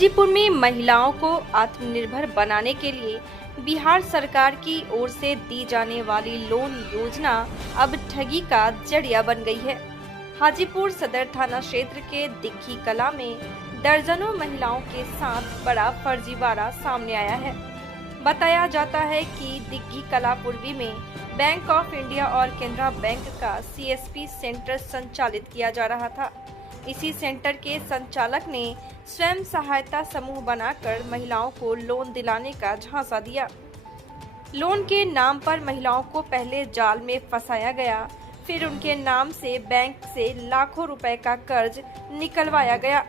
हाजीपुर में महिलाओं को आत्मनिर्भर बनाने के लिए बिहार सरकार की ओर से दी जाने वाली लोन योजना अब ठगी का जरिया बन गई है। हाजीपुर सदर थाना क्षेत्र के दिग्घी कला में दर्जनों महिलाओं के साथ बड़ा फर्जीवाड़ा सामने आया है। बताया जाता है कि दिग्घी कला पूर्वी में बैंक ऑफ इंडिया और केनरा बैंक का CSP सेंटर संचालित किया जा रहा था। इसी सेंटर के संचालक ने स्वयं सहायता समूह बनाकर महिलाओं को लोन दिलाने का झांसा दिया। लोन के नाम पर महिलाओं को पहले जाल में फंसाया गया, फिर उनके नाम से बैंक से लाखों रुपए का कर्ज निकलवाया गया।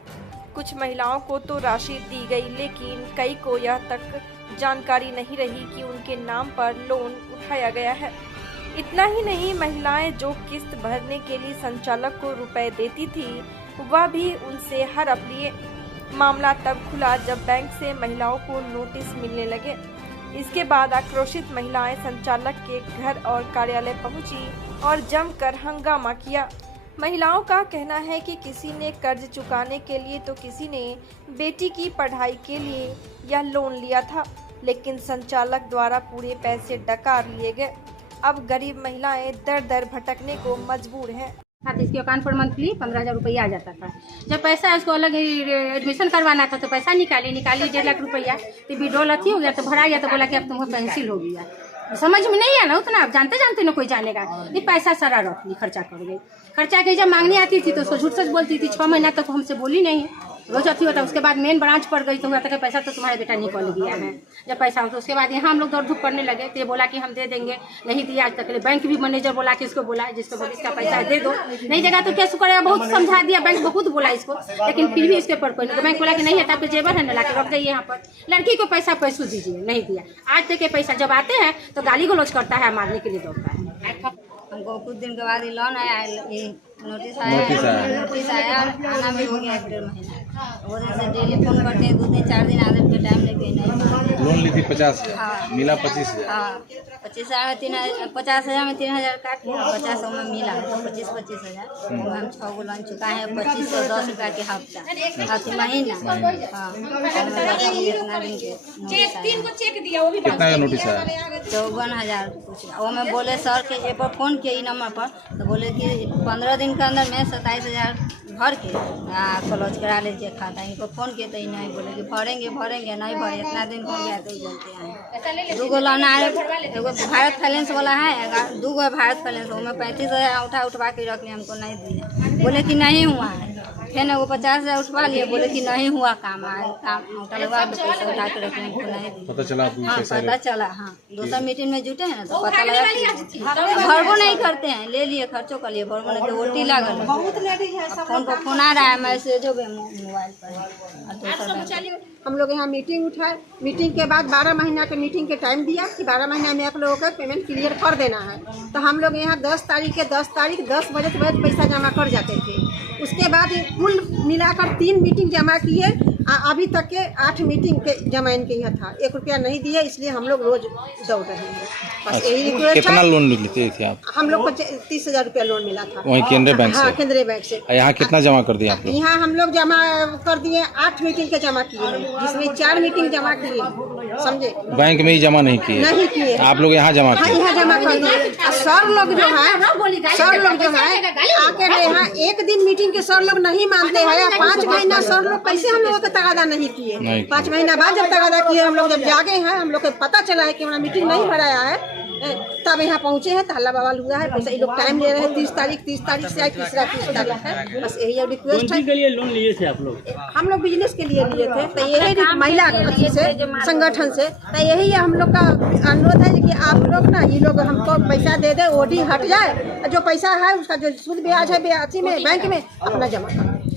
कुछ महिलाओं को तो राशि दी गई, लेकिन कई को यह तक जानकारी नहीं रही कि उनके नाम पर लोन उठाया गया है। इतना ही नहीं, महिलाएं जो किस्त भरने के लिए संचालक को रुपए देती थी, वह भी उनसे हड़प लिए। मामला तब खुला जब बैंक से महिलाओं को नोटिस मिलने लगे। इसके बाद आक्रोशित महिलाएं संचालक के घर और कार्यालय पहुंची और जमकर हंगामा किया। महिलाओं का कहना है कि किसी ने कर्ज चुकाने के लिए तो किसी ने बेटी की पढ़ाई के लिए यह लोन लिया था, लेकिन संचालक द्वारा पूरे पैसे डकार लिए गए। अब गरीब महिलाएं दर दर भटकने को मजबूर हैं। इसके अकाउंट पर मंथली 15,000 रुपया आ जाता था। जब पैसा उसको अलग एडमिशन करवाना था तो पैसा निकाली 1.5 लाख रुपया, तो विड्रॉल अथी हो गया तो भरा गया, तो बोला कि अब तुम्हें कैंसिल हो गया। समझ में नहीं है ना उतना, अब जानते जानते ना कोई जानेगा। ये पैसा सारा रख ली, खर्चा कर गई। खर्चा की जब मांगने आती थी तो उसको झूठ सच बोलती थी। 6 महीना तक हमसे बोली नहीं, रोज अथी होता। उसके बाद मेन ब्रांच पर गई तो हुआ था पैसा तो तुम्हारा बेटा निकल गया है। जब पैसा तो उसके बाद यहाँ हम लोग दौड़ धूप करने लगे, तो ये बोला कि हम दे देंगे, नहीं दिया आज तक। बैंक भी मैनेजर बोला कि इसको बोला, जिसको बोला इसका पैसा दे दो, नहीं देगा तो केस करेगा। बहुत समझा दिया, बैंक बहुत बोला इसको, लेकिन फिर भी इसके ऊपर कोई नहीं। तो बैंक बोला कि नहीं है, आपके जेवर है ना, ला के रख जाइए यहाँ पर। लड़की को पैसा पैसों दीजिए, नहीं दिया। आज तक के पैसा जब आते हैं तो गाली गलौज करता है, मारने के लिए दौड़ता है। हमको कुछ दिन के बाद लोन आया, ये नोटिस आया, आना भी हो गया 1.5 महीना। वो दिन से डेली फोन करते हैं, 2 दिन 4 दिन आधे के टाइम लेके नहीं। लोन ली थी 50, हाँ, मिला 25,000। हाँ, 50,000 में 3,000 काट के 50 में मिला, 25,000। हम 6 गो लोन चुका है, 2510 रुपया के हफ्ता हर महीना। हाँ, इतना दिन के कितना का नोटिस आया? 54,000 कुछ। वो मैं बोले सर के एक बार फोन किया नंबर पर, तो बोले कि 15 दिन के अंदर में 27,000 भर के क्लोज करा लीजिए खाता। इनको फोन किए तो नहीं, बोले कि भरेंगे नहीं भरे। इतना दिन हो गया तो बोलते हैं 2 गो लोन आए। एगो भारत फाइनेंस वाला है, 2 गो भारत फाइनेंस, वो में 35,000 उठवा के रख लिया, हमको नहीं दिए। बोले कि नहीं हुआ है। फिर वो 50,000 उठवा लिए, बोले कि नहीं हुआ काम उठा के पैसा उठा के रखे, हमको नहीं दिए। पता चला? हाँ, पता चला। हाँ, दूसरा मीटिंग में जुटे हैं ना, तो पता लगा कि भरबो नहीं करते हैं। ले लिए, खर्चों कर लिए, भरबो नहीं, ओटी लागल। फोन पर फोन आ रहा है, मैसेज हो मोबाइल पर। हम लोग यहाँ मीटिंग उठाए। मीटिंग के बाद 12 महीना के मीटिंग के टाइम दिया कि 12 महीना में आप लोगों का पेमेंट क्लियर कर देना है। तो हम लोग यहाँ 10 तारीख 10 बजे पैसा जमा कर जाते थे। उसके बाद कुल मिलाकर 3 मीटिंग जमा किए। अभी तक के 8 मीटिंग के जमा इनके यहाँ था। 1 रुपया नहीं दिए, इसलिए हम लोग रोज दौड़ रहे हैं। बस यही रिक्वेस्ट। कितना लोन लेते थे आप? हम लोग को 30,000 रुपया लोन मिला था वहीं केंद्रीय बैंक से? हाँ, केंद्रीय बैंक से। यहाँ कितना जमा कर दिया आप लोग? यहाँ हम लोग जमा कर दिए 8 मीटिंग के जमा किए, जिसमें 4 मीटिंग जमा किए। समझे? बैंक में ही जमा नहीं किए? आप लोग यहाँ जमा हाँ, किए? यहाँ जमा कर दिए। सर लोग जो है आके यहाँ 1 दिन मीटिंग के सर लोग नहीं मानते हैं। 5 महीना सर लोग कैसे हम लोगों का तगादा नहीं किए। 5 महीना बाद जब तगादा किए, हम लोग जब जागे हैं, हम लोग को पता चला है कि हमारा मीटिंग नहीं भराया है, तब यहाँ पहुँचे हैं तो हल्ला बवाल हुआ है। पैसा ये लोग टाइम ले रहे हैं। 30 तारीख से 30 तारीख है। बस यही रिक्वेस्ट है। के लिए लोन लिए थे आप लोग? हम लोग बिजनेस के लिए लिए थे, तो यही महिला से संगठन से, तो यही हम लोग का अनुरोध है कि आप लोग ना ये लोग हमको पैसा दे दे, ओडी हट जाए, जो पैसा है उसका जो सूद ब्याज है में बैंक में अपना जमा कर।